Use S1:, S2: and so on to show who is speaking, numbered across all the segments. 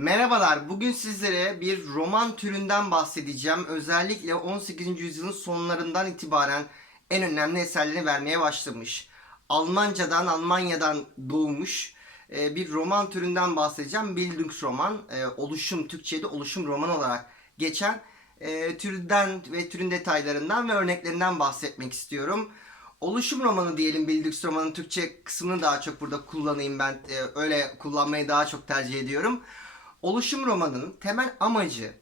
S1: Merhabalar, bugün sizlere bir roman türünden bahsedeceğim. Özellikle 18. yüzyılın sonlarından itibaren en önemli eserlerini vermeye başlamış. Almancadan, Almanya'dan doğmuş e, bir roman türünden bahsedeceğim. Bildungsroman, e, oluşum, Türkçe'de oluşum roman olarak geçen e, türden ve türün detaylarından ve örneklerinden bahsetmek istiyorum. Oluşum romanı diyelim Bildungsroman'ın Türkçe kısmını daha çok burada kullanayım ben. öyle kullanmayı daha çok tercih ediyorum. Oluşum romanının temel amacı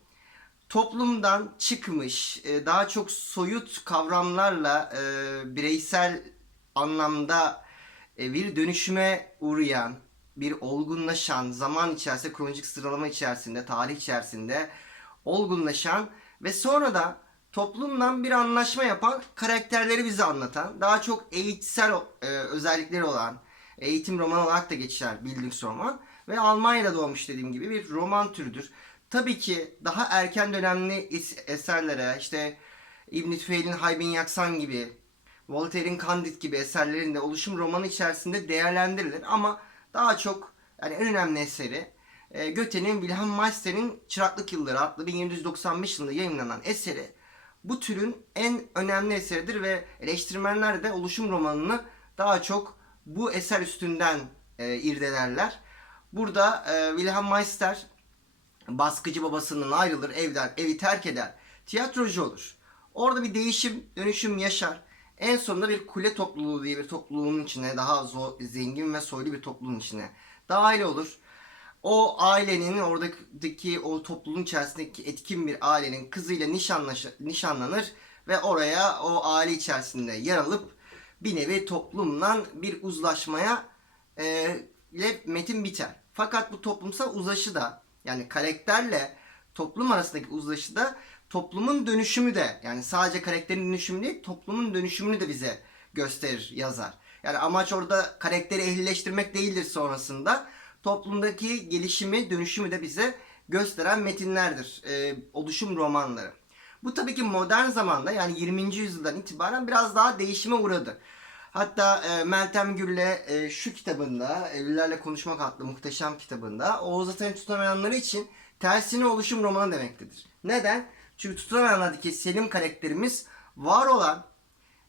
S1: toplumdan çıkmış, e, daha çok soyut kavramlarla e, bireysel anlamda e, bir dönüşüme uğrayan, bir olgunlaşan, zaman içerisinde, kronolojik sıralama içerisinde, tarih içerisinde olgunlaşan ve sonra da toplumdan bir anlaşma yapan karakterleri bize anlatan, daha çok eğitsel özellikleri olan, eğitim romanı olarak da geçer Bildungsroman. Ve Almanya'da doğmuş dediğim gibi bir roman türüdür. Tabii ki daha erken dönemli es- eserlere işte İbn Tüfeil'in Haybin Yaksan gibi, Voltaire'in Candide gibi eserlerinde oluşum romanı içerisinde değerlendirilir. Ama daha çok yani en önemli eseri e, Goethe'nin Wilhelm Meister'in Çıraklık Yılları adlı 1795 yılında yayınlanan eseri. Bu türün en önemli eseridir ve eleştirmenler de oluşum romanını daha çok bu eser üstünden e, irdelerler. Burada e, Wilhelm Meister baskıcı babasından ayrılır, evden evi terk eder. Tiyatrocu olur. Orada bir değişim, dönüşüm yaşar. En sonunda bir kule topluluğu diye bir topluluğun içine, daha zo- zengin ve soylu bir topluluğun içine dahil olur. O ailenin, oradaki o topluluğun içerisindeki etkin bir ailenin kızıyla nişanlaşı, nişanlanır ve oraya o aile içerisinde yer alıp bir nevi toplumdan bir uzlaşmaya e, ile metin biter. Fakat bu toplumsal uzlaşı da yani karakterle toplum arasındaki uzlaşı da toplumun dönüşümü de yani sadece karakterin dönüşümü değil toplumun dönüşümünü de bize gösterir yazar. Yani amaç orada karakteri ehlileştirmek değildir sonrasında. Toplumdaki gelişimi, dönüşümü de bize gösteren metinlerdir. e, oluşum romanları. Bu tabii ki modern zamanda yani 20. yüzyıldan itibaren biraz daha değişime uğradı. Hatta e, Meltem Gür'le e, şu kitabında, Evlilerle Konuşmak adlı muhteşem kitabında Oğuz Atay'ın tutamayanları için tersine oluşum romanı demektedir. Neden? Çünkü tutamayanlardaki Selim karakterimiz var olan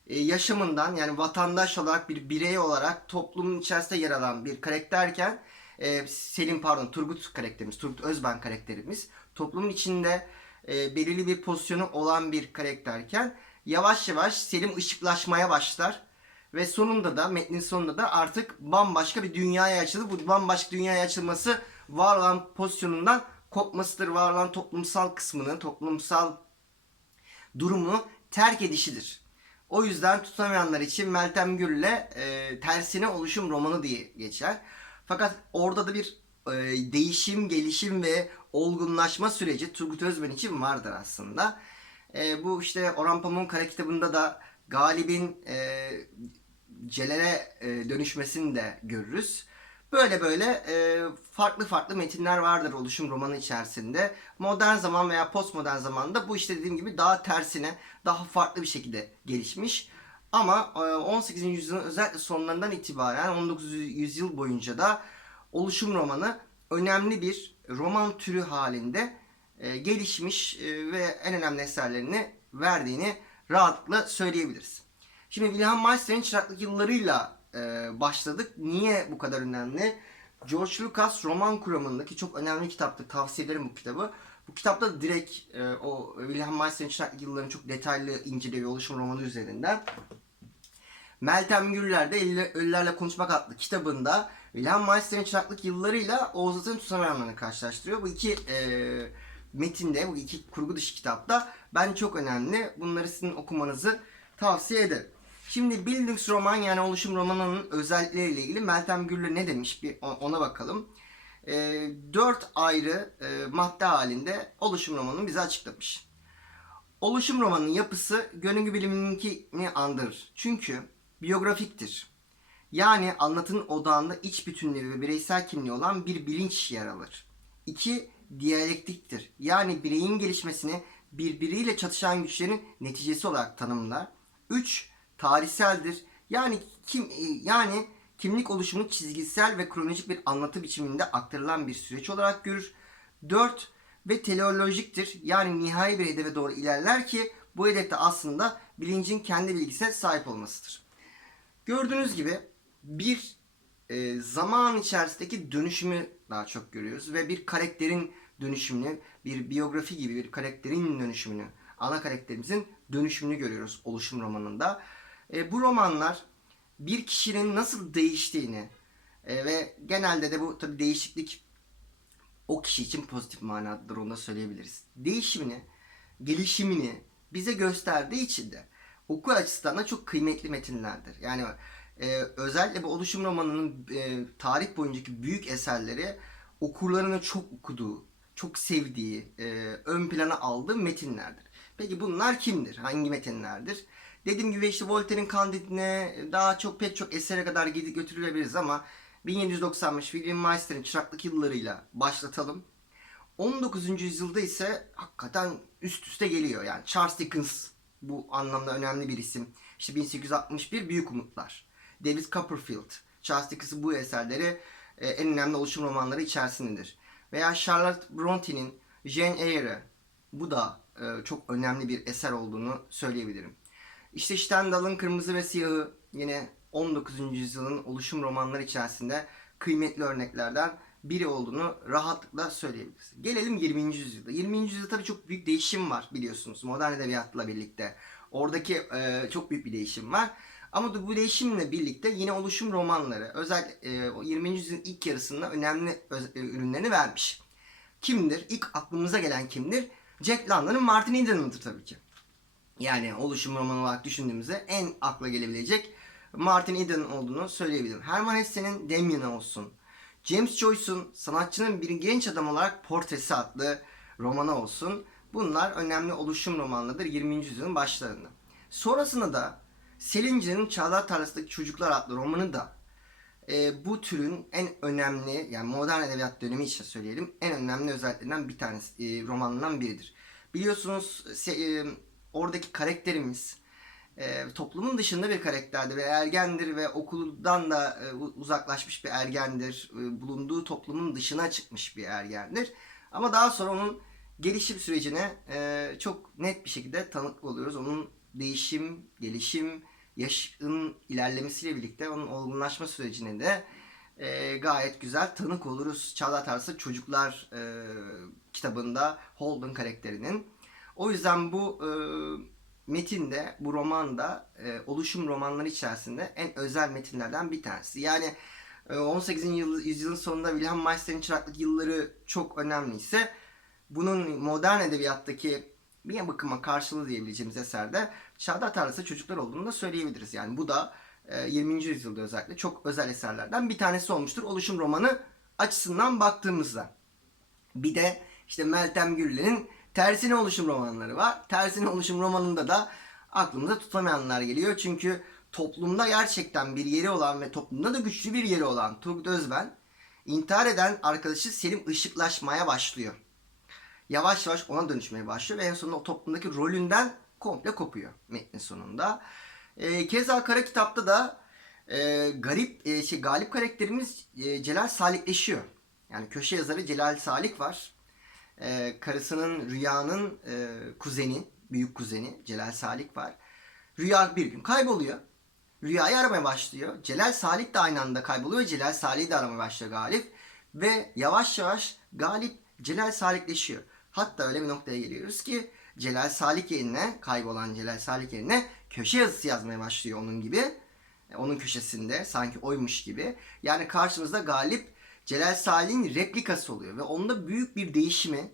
S1: e, yaşamından yani vatandaş olarak bir birey olarak toplumun içerisinde yer alan bir karakterken e, Selim pardon Turgut karakterimiz, Turgut Özben karakterimiz toplumun içinde e, belirli bir pozisyonu olan bir karakterken yavaş yavaş Selim ışıklaşmaya başlar ve sonunda da metnin sonunda da artık bambaşka bir dünyaya açılır. Bu bambaşka dünyaya açılması var olan pozisyonundan kopmasıdır. Var olan toplumsal kısmını, toplumsal durumu terk edişidir. O yüzden tutamayanlar için Meltem Gül'le e, tersine oluşum romanı diye geçer. Fakat orada da bir e, değişim, gelişim ve olgunlaşma süreci Turgut Özben için vardır aslında. E, bu işte Orhan Pamuk'un kara kitabında da Galip'in e, Celal'e e, dönüşmesini de görürüz. Böyle böyle e, farklı farklı metinler vardır oluşum romanı içerisinde. Modern zaman veya postmodern zamanda bu işte dediğim gibi daha tersine, daha farklı bir şekilde gelişmiş. Ama e, 18. yüzyılın özellikle sonlarından itibaren 19. yüzyıl boyunca da oluşum romanı önemli bir roman türü halinde e, gelişmiş e, ve en önemli eserlerini verdiğini rahatlıkla söyleyebiliriz. Şimdi Wilhelm Meister'in çıraklık yıllarıyla e, başladık. Niye bu kadar önemli? George Lucas roman kuramındaki çok önemli kitaptır. Tavsiye ederim bu kitabı. Bu kitapta direkt e, o Wilhelm Meister'in çıraklık yıllarını çok detaylı inceliyor oluşum romanı üzerinden. Meltem Gürler Ölülerle Konuşmak adlı kitabında Wilhelm Meister'in çıraklık yıllarıyla Oğuz Atay'ın tutamayanlarını karşılaştırıyor. Bu iki e, metinde, bu iki kurgu dışı kitapta ben çok önemli. Bunları sizin okumanızı tavsiye ederim. Şimdi Bildungsroman yani oluşum romanının özellikleriyle ilgili Meltem Gürler ne demiş bir ona bakalım. E, dört ayrı e, madde halinde oluşum romanını bize açıklamış. Oluşum romanının yapısı gönüllü bilimininkini andırır. Çünkü biyografiktir. Yani anlatının odağında iç bütünlüğü ve bireysel kimliği olan bir bilinç yer alır. 2. Diyalektiktir. Yani bireyin gelişmesini birbiriyle çatışan güçlerin neticesi olarak tanımlar. 3. Tarihseldir. Yani kim yani kimlik oluşumu çizgisel ve kronolojik bir anlatı biçiminde aktarılan bir süreç olarak görür. Dört ve teleolojiktir. Yani nihai bir hedefe doğru ilerler ki bu hedefte aslında bilincin kendi bilgisine sahip olmasıdır. Gördüğünüz gibi bir e, zaman içerisindeki dönüşümü daha çok görüyoruz ve bir karakterin dönüşümünü, bir biyografi gibi bir karakterin dönüşümünü, ana karakterimizin dönüşümünü görüyoruz oluşum romanında. E, bu romanlar bir kişinin nasıl değiştiğini e, ve genelde de bu tabi değişiklik o kişi için pozitif manadadır onu da söyleyebiliriz. Değişimini, gelişimini bize gösterdiği için de okur açısından da çok kıymetli metinlerdir. Yani e, özellikle bu oluşum romanının e, tarih boyuncaki büyük eserleri okurlarını çok okuduğu, çok sevdiği, e, ön plana aldığı metinlerdir. Peki bunlar kimdir? Hangi metinlerdir? Dediğim gibi işte Voltaire'in Candid'ine daha çok pek çok esere kadar gidip götürülebiliriz ama 1795 William Meister'in çıraklık yıllarıyla başlatalım. 19. yüzyılda ise hakikaten üst üste geliyor. Yani Charles Dickens bu anlamda önemli bir isim. İşte 1861 Büyük Umutlar. David Copperfield. Charles Dickens'in bu eserleri e, en önemli oluşum romanları içerisindedir. Veya Charlotte Bronte'nin Jane Eyre. Bu da e, çok önemli bir eser olduğunu söyleyebilirim. İşte Stendhal'ın Kırmızı ve Siyahı yine 19. yüzyılın oluşum romanları içerisinde kıymetli örneklerden biri olduğunu rahatlıkla söyleyebiliriz. Gelelim 20. yüzyılda. 20. yüzyılda tabii çok büyük değişim var biliyorsunuz modern edebiyatla birlikte. Oradaki e, çok büyük bir değişim var. Ama bu değişimle birlikte yine oluşum romanları e, o 20. yüzyılın ilk yarısında önemli e, ürünlerini vermiş. Kimdir? İlk aklımıza gelen kimdir? Jack London'ın Martin Eden'ıdır tabii ki. Yani oluşum romanı olarak düşündüğümüzde en akla gelebilecek Martin Eden olduğunu söyleyebilirim. Herman Hesse'nin Damien olsun. James Joyce'un sanatçının bir genç adam olarak Portresi adlı romanı olsun. Bunlar önemli oluşum romanlarıdır 20. yüzyılın başlarında. Sonrasında da Salinger'in Çağlar Tarlası'ndaki Çocuklar adlı romanı da e, bu türün en önemli yani modern edebiyat dönemi için söyleyelim en önemli özelliklerinden bir tanesi e, romanlarından biridir. Biliyorsunuz se- e, oradaki karakterimiz e, toplumun dışında bir karakterdir ve ergendir ve okuldan da e, uzaklaşmış bir ergendir. E, bulunduğu toplumun dışına çıkmış bir ergendir. Ama daha sonra onun gelişim sürecine e, çok net bir şekilde tanık oluyoruz. Onun değişim, gelişim, yaşın ilerlemesiyle birlikte onun olgunlaşma sürecine de e, gayet güzel tanık oluruz. Çağlar Tarsı Çocuklar e, kitabında Holden karakterinin. O yüzden bu e, metinde, bu romanda e, oluşum romanları içerisinde en özel metinlerden bir tanesi. Yani e, 18. Yıl, yüzyılın sonunda Wilhelm Meister'in çıraklık yılları çok önemliyse bunun modern edebiyattaki bir bakıma karşılığı diyebileceğimiz eserde Çağdaş Tarlası Çocuklar olduğunu da söyleyebiliriz. Yani bu da e, 20. yüzyılda özellikle çok özel eserlerden bir tanesi olmuştur. Oluşum romanı açısından baktığımızda. Bir de işte Meltem Güller'in Tersine Oluşum romanları var. Tersine Oluşum romanında da aklımıza tutamayanlar geliyor. Çünkü toplumda gerçekten bir yeri olan ve toplumda da güçlü bir yeri olan Turgut Özben intihar eden arkadaşı Selim ışıklaşmaya başlıyor. Yavaş yavaş ona dönüşmeye başlıyor ve en sonunda o toplumdaki rolünden komple kopuyor metnin sonunda. Ee, keza kara kitapta da e, garip e, şey galip karakterimiz e, Celal Salikleşiyor. Yani köşe yazarı Celal Salik var. Ee, karısının Rüya'nın e, kuzeni, büyük kuzeni Celal Salik var. Rüya bir gün kayboluyor. Rüyayı aramaya başlıyor. Celal Salik de aynı anda kayboluyor. Celal Salik'i de aramaya başlıyor Galip. Ve yavaş yavaş Galip Celal Salikleşiyor. Hatta öyle bir noktaya geliyoruz ki Celal Salik yerine, kaybolan Celal Salik yerine köşe yazısı yazmaya başlıyor onun gibi. E, Onun köşesinde sanki oymuş gibi. Yani karşımızda Galip Celal Salik'in replikası oluyor ve onda büyük bir değişimi,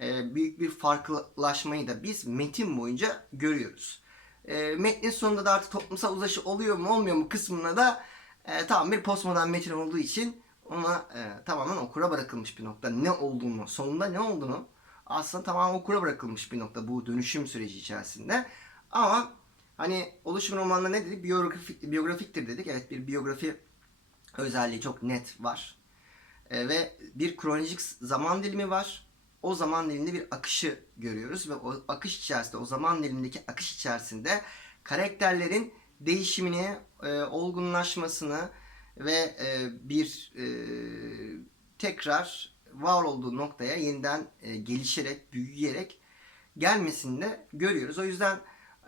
S1: e, büyük bir farklılaşmayı da biz metin boyunca görüyoruz. E, metnin sonunda da artık toplumsal uzlaşı oluyor mu olmuyor mu kısmına da tam bir postmodern metin olduğu için ona e, okura bırakılmış bir nokta. Ne olduğunu, sonunda ne olduğunu aslında tamamen okura bırakılmış bir nokta bu dönüşüm süreci içerisinde. Ama hani oluşum romanında ne dedik? Biyografik, biyografiktir dedik. Evet bir biyografi özelliği çok net var. E, ve bir kronolojik zaman dilimi var. O zaman diliminde bir akışı görüyoruz ve o akış içerisinde, o zaman dilimindeki akış içerisinde karakterlerin değişimini, e, olgunlaşmasını ve e, bir e, tekrar var olduğu noktaya yeniden e, gelişerek, büyüyerek gelmesini de görüyoruz. O yüzden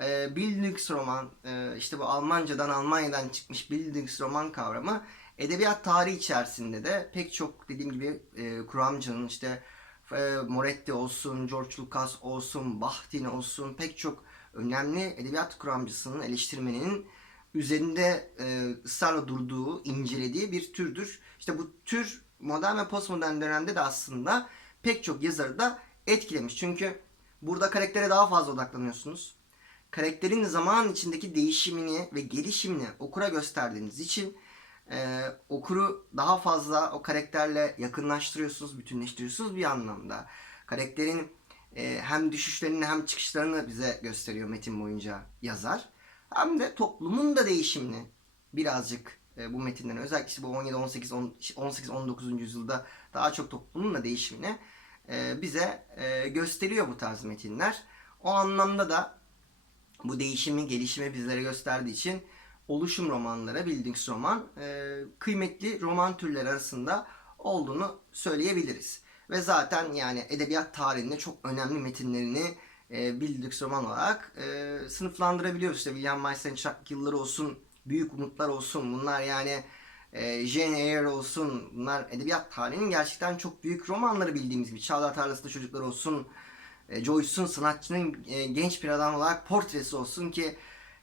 S1: e, Bildungsroman, e, işte bu Almancadan, Almanya'dan çıkmış Bildungsroman kavramı edebiyat tarihi içerisinde de pek çok dediğim gibi e, kuramcının işte e, Moretti olsun, George Lucas olsun, Bakhtin olsun pek çok önemli edebiyat kuramcısının, eleştirmeninin üzerinde e, ısrarla durduğu, incelediği bir türdür. İşte bu tür modern ve postmodern dönemde de aslında pek çok yazarı da etkilemiş. Çünkü burada karaktere daha fazla odaklanıyorsunuz. Karakterin zaman içindeki değişimini ve gelişimini okura gösterdiğiniz için e, okuru daha fazla o karakterle yakınlaştırıyorsunuz, bütünleştiriyorsunuz bir anlamda. Karakterin e, hem düşüşlerini hem çıkışlarını bize gösteriyor metin boyunca yazar. Hem de toplumun da değişimini birazcık e, bu metinlerin özellikle işte bu 17 18 18 19. yüzyılda daha çok toplumun da değişimini e, bize e, gösteriyor bu tarz metinler. O anlamda da bu değişimi, gelişimi bizlere gösterdiği için oluşum romanları, Bildungsroman e, kıymetli roman türleri arasında olduğunu söyleyebiliriz. Ve zaten yani edebiyat tarihinde çok önemli metinlerini e, Bildungsroman olarak e, sınıflandırabiliyoruz. İşte William Meister'in Çak Yılları olsun, Büyük Umutlar olsun bunlar yani e, Jane Eyre olsun bunlar edebiyat tarihinin gerçekten çok büyük romanları bildiğimiz gibi. Çağlar Tarlası'nda Çocuklar olsun, e, Joyce'un sanatçının e, genç bir adam olarak portresi olsun ki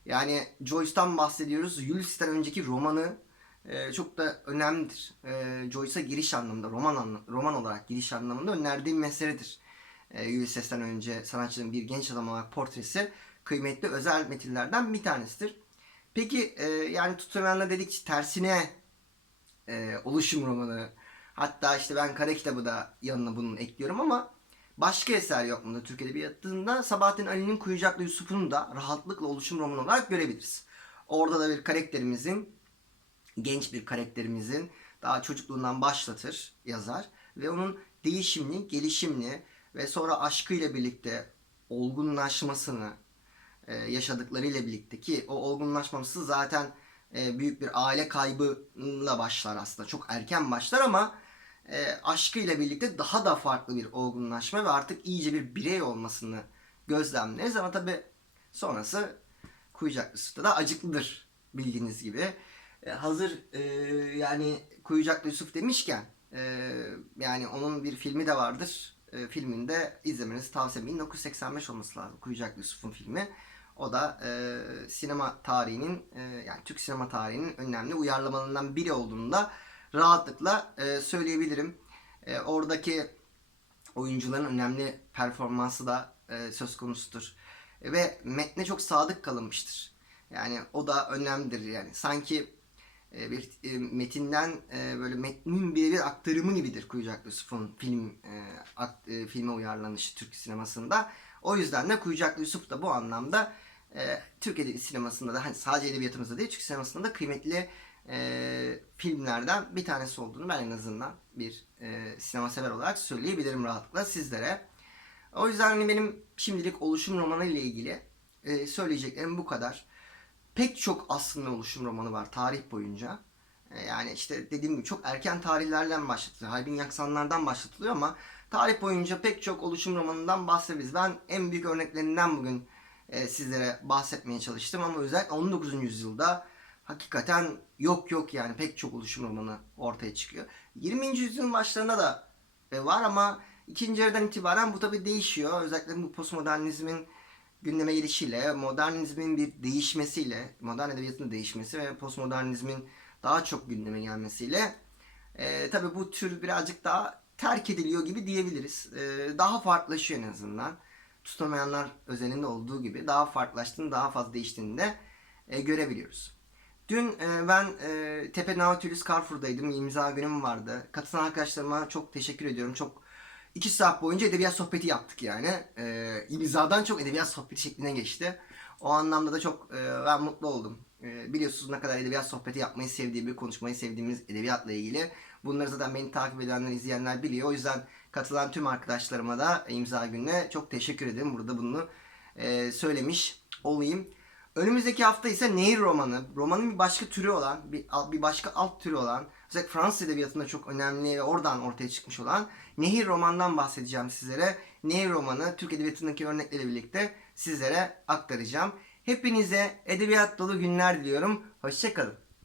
S1: yani Joyce'dan bahsediyoruz. Ulysses'ten önceki romanı e, çok da önemlidir. E, Joyce'a giriş anlamında, roman anlam roman olarak giriş anlamında önerdiği bir meseledir. E, Ulysses'ten önce sanatçının bir genç adam olarak portresi kıymetli özel metinlerden bir tanesidir. Peki e, yani tutamayanla dedik tersine e, oluşum romanı hatta işte ben kara kitabı da yanına bunun ekliyorum ama başka eser yok bunda Türk Edebiyatı'nda Sabahattin Ali'nin Kuyucaklı Yusuf'unu da rahatlıkla oluşum romanı olarak görebiliriz. Orada da bir karakterimizin genç bir karakterimizin daha çocukluğundan başlatır yazar ve onun değişimini, gelişimini ve sonra aşkıyla birlikte olgunlaşmasını e, yaşadıklarıyla birlikte ki o olgunlaşması zaten e, büyük bir aile kaybıyla başlar aslında. Çok erken başlar ama e, aşkıyla birlikte daha da farklı bir olgunlaşma ve artık iyice bir birey olmasını gözlemleriz ama tabi sonrası Kuyucaklı Yusuf'ta da acıklıdır bildiğiniz gibi. E, hazır e, yani Kuyucaklı Yusuf demişken e, yani onun bir filmi de vardır. E, filminde izlemenizi tavsiye ederim. 1985 olması lazım Kuyucaklı Yusuf'un filmi. O da e, sinema tarihinin e, yani Türk sinema tarihinin önemli uyarlamalarından biri olduğunu da rahatlıkla e, söyleyebilirim. E, oradaki oyuncuların önemli performansı da e, söz konusudur. E, ve metne çok sadık kalınmıştır. Yani o da önemlidir yani. Sanki e, bir e, metinden e, böyle metnin birebir aktarımı gibidir Kuyucaklı Yusuf'un film e, akt, e, filme uyarlanışı Türk sinemasında. O yüzden de Kuyucaklı Yusuf da bu anlamda e, Türk edebi sinemasında da hani sadece edebiyatımızda değil Türk sinemasında da kıymetli e, filmlerden bir tanesi olduğunu ben en azından bir e, sinema sever olarak söyleyebilirim rahatlıkla sizlere. O yüzden hani benim şimdilik oluşum romanı ile ilgili e, söyleyeceklerim bu kadar. Pek çok aslında oluşum romanı var tarih boyunca. E, yani işte dediğim gibi çok erken tarihlerden başlatılıyor. Haybin Yaksanlardan başlatılıyor ama tarih boyunca pek çok oluşum romanından bahsederiz. Ben en büyük örneklerinden bugün e, sizlere bahsetmeye çalıştım ama özellikle 19. yüzyılda hakikaten yok yok yani pek çok oluşum romanı ortaya çıkıyor. 20. yüzyılın başlarında da e, var ama ikinci yarıdan itibaren bu tabi değişiyor. Özellikle bu postmodernizmin gündeme gelişiyle, modernizmin bir değişmesiyle, modern edebiyatın değişmesi ve postmodernizmin daha çok gündeme gelmesiyle e, tabi bu tür birazcık daha terk ediliyor gibi diyebiliriz. E, daha farklılaşıyor en azından. Tutamayanlar özelinde olduğu gibi daha farklılaştığını, daha fazla değiştiğini de e, görebiliyoruz. Dün e, ben e, Tepe Nautilus Carrefour'daydım. İmza günüm vardı. Katılan arkadaşlarıma çok teşekkür ediyorum. Çok iki saat boyunca edebiyat sohbeti yaptık yani. E, imzadan çok edebiyat sohbeti şekline geçti. O anlamda da çok e, ben mutlu oldum. E, biliyorsunuz ne kadar edebiyat sohbeti yapmayı sevdiğimi, konuşmayı sevdiğimiz edebiyatla ilgili. Bunları zaten beni takip edenler, izleyenler biliyor. O yüzden katılan tüm arkadaşlarıma da imza gününe çok teşekkür ederim. Burada bunu e, söylemiş olayım. Önümüzdeki hafta ise Nehir romanı. Romanın bir başka türü olan, bir, bir başka alt türü olan, özellikle Fransız edebiyatında çok önemli ve oradan ortaya çıkmış olan Nehir romandan bahsedeceğim sizlere. Nehir romanı Türk Edebiyatı'ndaki örnekleriyle birlikte sizlere aktaracağım. Hepinize edebiyat dolu günler diliyorum. Hoşçakalın.